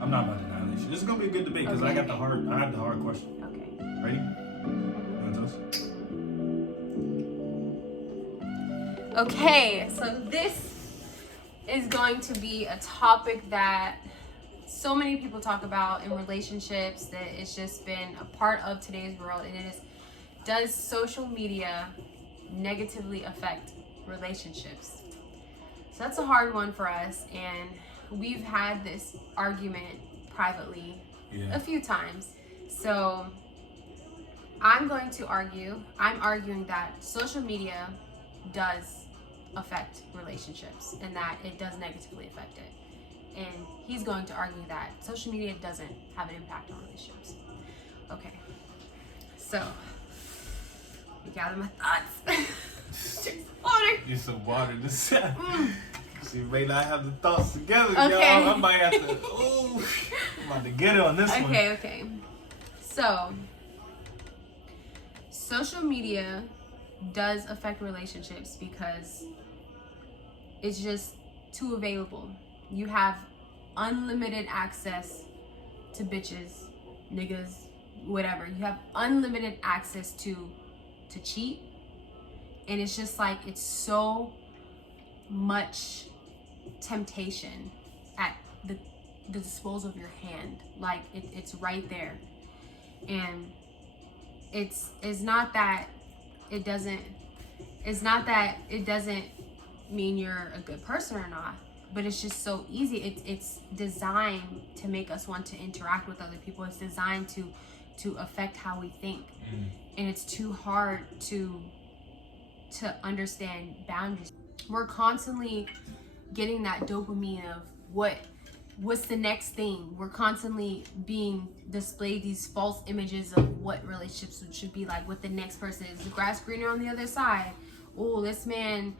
I'm not about to annihilation. This is gonna be a good debate because I have the hard question. Okay. Ready? You want to tell us? Okay, so this is going to be a topic that so many people talk about in relationships, that it's just been a part of today's world, and it is, does social media negatively affect relationships? So that's a hard one for us, and we've had this argument privately a few times. So I'm arguing that social media does affect relationships and that it does negatively affect it. And he's going to argue that social media doesn't have an impact on relationships. Okay, so you gather my thoughts. Drink some water. Get some water. She may not have the thoughts together, Okay. y'all. I might have to. I'm about to get it on this one. Okay. So, social media does affect relationships because it's just too available. You have unlimited access to bitches, niggas, whatever. You have unlimited access to cheat. And it's just like, it's so much temptation at the disposal of your hand. Like it's right there. And it's not that it doesn't mean you're a good person or not, but it's just so easy. It's designed to make us want to interact with other people. It's designed to affect how we think. And it's too hard to understand boundaries. We're constantly getting that dopamine of what's the next thing. We're constantly being displayed these false images of what relationships should be like, what the next person is. The grass greener on the other side. Oh, this man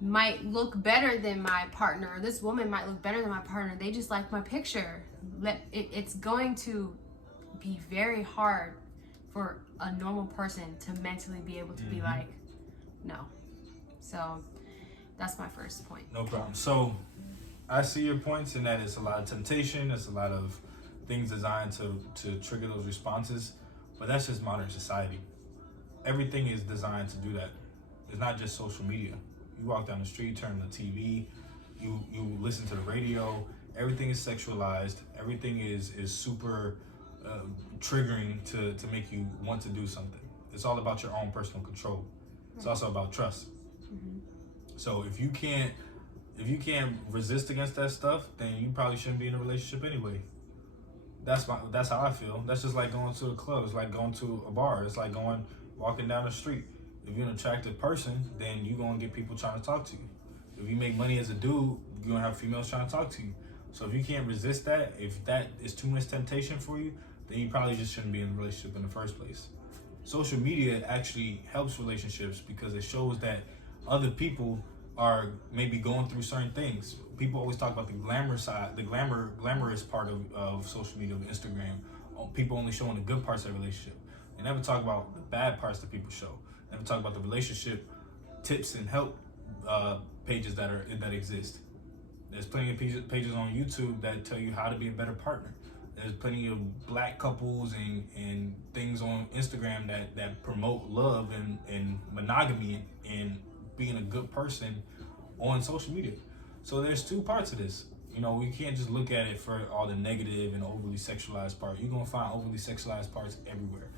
might look better than my partner. This woman might look better than my partner. They just like my picture. It's going to be very hard for a normal person to mentally be able to be like, no. So that's my first point. No problem. So I see your points in that it's a lot of temptation. It's a lot of things designed to trigger those responses. But that's just modern society. Everything is designed to do that. It's not just social media. You walk down the street, turn on the TV, you listen to the radio. Everything is sexualized. Everything is super triggering to make you want to do something. It's all about your own personal control. It's also about trust. So if you can't resist against that stuff, then you probably shouldn't be in a relationship anyway. That's how I feel. That's just like going to a club. It's like going to a bar. It's like walking down the street. If you're an attractive person, then you're gonna get people trying to talk to you. If you make money as a dude, you're gonna have females trying to talk to you. So if you can't resist that, if that is too much temptation for you, then you probably just shouldn't be in a relationship in the first place. Social media actually helps relationships because it shows that other people are maybe going through certain things. People always talk about the glamour side, the glamorous part of social media, of Instagram. People only showing the good parts of the relationship. They never talk about the bad parts that people show. They never talk about the relationship tips and help pages that exist. There's plenty of pages on YouTube that tell you how to be a better partner. There's plenty of black couples and things on Instagram that promote love and monogamy and being a good person on social media. So there's two parts of this. You know, we can't just look at it for all the negative and overly sexualized parts. You're gonna find overly sexualized parts everywhere.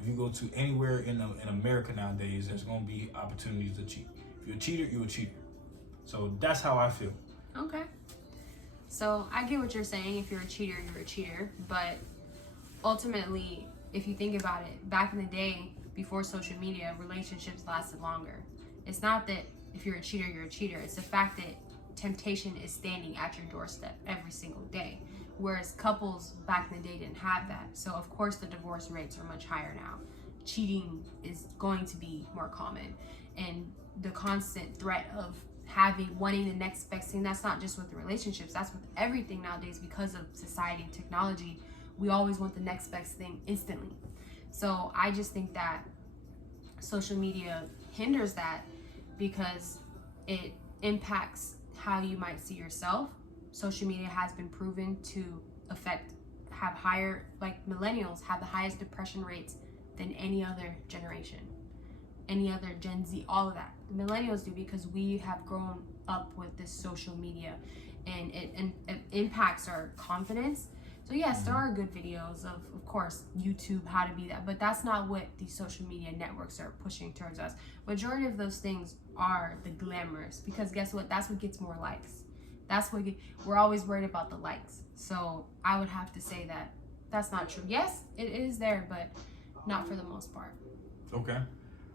If you go to anywhere in America nowadays, there's gonna be opportunities to cheat. If you're a cheater, you're a cheater. So that's how I feel. Okay. So I get what you're saying. If you're a cheater, you're a cheater. But ultimately, if you think about it, back in the day, before social media, relationships lasted longer. It's not that if you're a cheater, you're a cheater. It's the fact that temptation is standing at your doorstep every single day. Whereas couples back in the day didn't have that. So of course the divorce rates are much higher now. Cheating is going to be more common. And the constant threat of wanting the next best thing, that's not just with the relationships, that's with everything nowadays. Because of society and technology, we always want the next best thing instantly. So I just think that social media hinders that because it impacts how you might see yourself, social media has been proven to have higher, like millennials have the highest depression rates than any other generation, any other Gen Z, all of that. The millennials do, because we have grown up with this social media, and it impacts our confidence. So yes, there are good videos of course, YouTube, how to be that, but that's not what these social media networks are pushing towards us. Majority of those things are the glamorous, because guess what? That's what gets more likes. We're always worried about the likes. So I would have to say that that's not true. Yes, it is there, but not for the most part. Okay,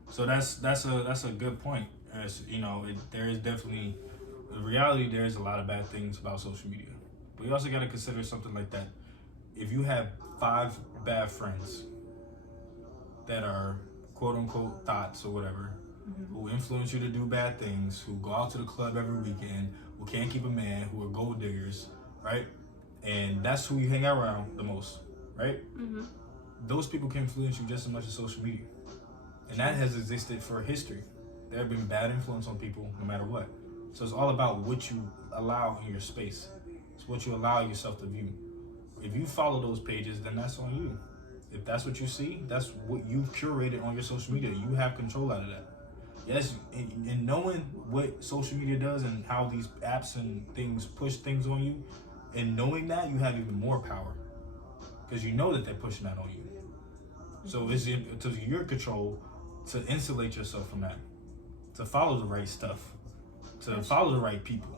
so that's a good point. As you know, there is definitely, in reality, there is a lot of bad things about social media, but you also got to consider something like that. If you have 5 bad friends that are quote unquote thoughts or whatever, who influence you to do bad things, who go out to the club every weekend, who can't keep a man, who are gold diggers, right? And that's who you hang out around the most, right? Those people can influence you just as much as social media. And that has existed for history. There have been bad influence on people no matter what. So it's all about what you allow in your space. It's what you allow yourself to view. If you follow those pages, then that's on you. If that's what you see, that's what you've curated on your social media. You have control out of that. Yes, and knowing what social media does and how these apps and things push things on you, and knowing that, you have even more power, because you know that they're pushing that on you. So it's to your control to insulate yourself from that, to follow the right stuff, to follow the right people,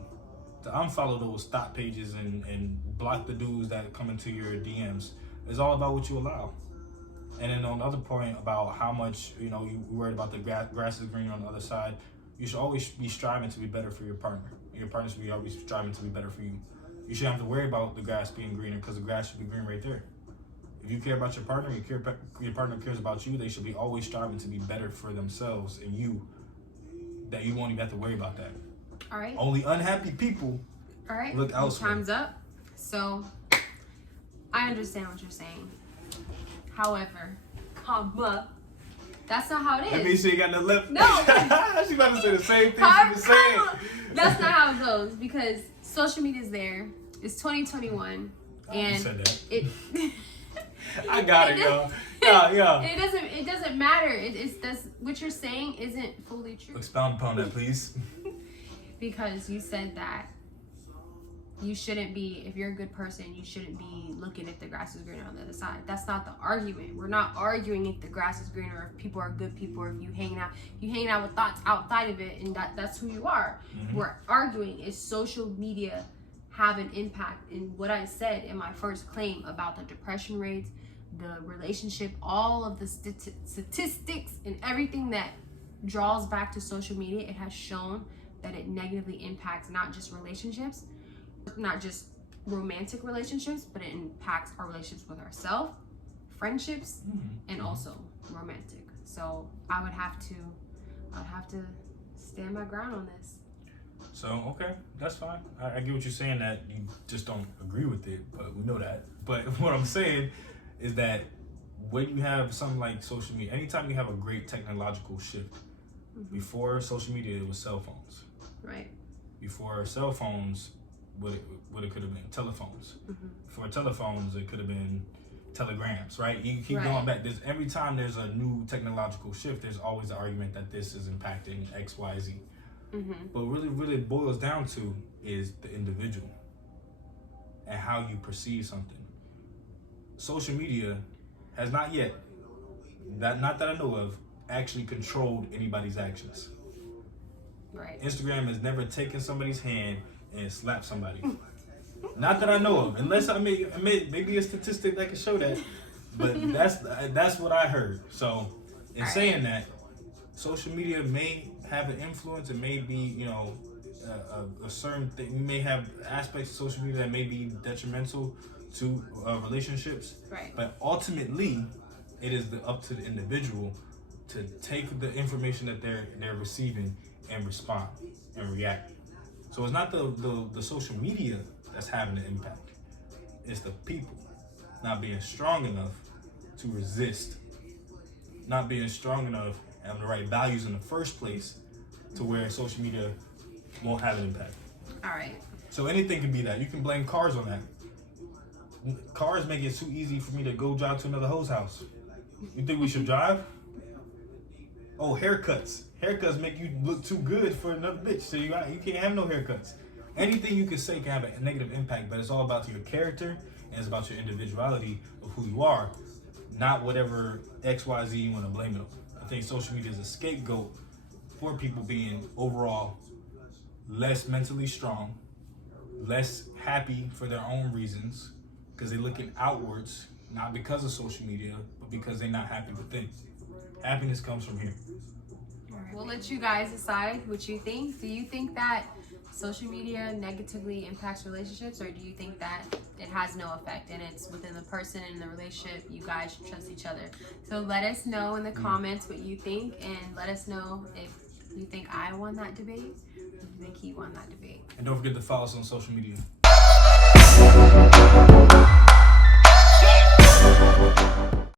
to unfollow those thought pages and block the dudes that come into your DMs. It's all about what you allow. And then on the other point about how much, you worried about the grass is greener on the other side, you should always be striving to be better for your partner. Your partner should be always striving to be better for you. You shouldn't have to worry about the grass being greener, because the grass should be green right there. If you care about your partner, your partner cares about you, they should be always striving to be better for themselves and you, that you won't even have to worry about that. All right. Only unhappy people look elsewhere. Time's up. So I understand what you're saying. However, that's not how it is. Let me see, you got no lip. No. She's about to say the same thing she was saying. That's not how it goes, because social media is there. It's 2021, and you said that. It. I got it, yo. Yeah. It doesn't matter. That's what you're saying isn't fully true. Expound upon that, please. Because you said that you shouldn't be, if you're a good person, you shouldn't be looking if the grass is greener on the other side. That's not the argument. We're not arguing if the grass is greener, or if people are good people, or if you hanging out with thoughts outside of it, and that's who you are. We're arguing, is social media have an impact in what I said in my first claim about the depression rates, the relationship, all of the statistics and everything that draws back to social media. It has shown that it negatively impacts not just relationships, not just romantic relationships, but it impacts our relationships with ourselves, friendships, and also romantic. So I would have to stand my ground on this. So, okay, that's fine. I get what you're saying, that you just don't agree with it, but we know that. But what I'm saying is that when you have something like social media, anytime you have a great technological shift, before social media, it was cell phones. Right. Before cell phones, what it could have been telephones. Before telephones, it could have been telegrams, right? You keep going back. Every time there's a new technological shift, there's always an argument that this is impacting X, Y, Z. But really it boils down to is the individual and how you perceive something. Social media has not yet, not that I know of, actually controlled anybody's actions. Right. Instagram has never taken somebody's hand and slapped somebody. Not that I know of, unless maybe a statistic that can show that. But that's what I heard. So in saying that, social media may have an influence. It may be, a certain thing. You may have aspects of social media that may be detrimental to relationships. Right. But ultimately, it is up to the individual to take the information that they're receiving and respond and react. So it's not the social media that's having an impact. It's the people not being strong enough to resist, not being strong enough, having the right values in the first place, to where social media won't have an impact. All right. So anything can be that. You can blame cars on that. Cars make it too easy for me to go drive to another hoe's house. You think we should drive? Oh, haircuts. Haircuts make you look too good for another bitch. So you can't have no haircuts. Anything you can say can have a negative impact, but it's all about your character and it's about your individuality of who you are, not whatever XYZ you want to blame it on. I think social media is a scapegoat for people being overall less mentally strong, less happy for their own reasons, because they're looking outwards, not because of social media, but because they're not happy within. Happiness comes from here. All right, we'll let you guys decide what you think. Do you think that social media negatively impacts relationships, or do you think that it has no effect and it's within the person and the relationship? You guys should trust each other. So let us know in the comments what you think, and let us know if you think I won that debate, or if you think he won that debate. And don't forget to follow us on social media.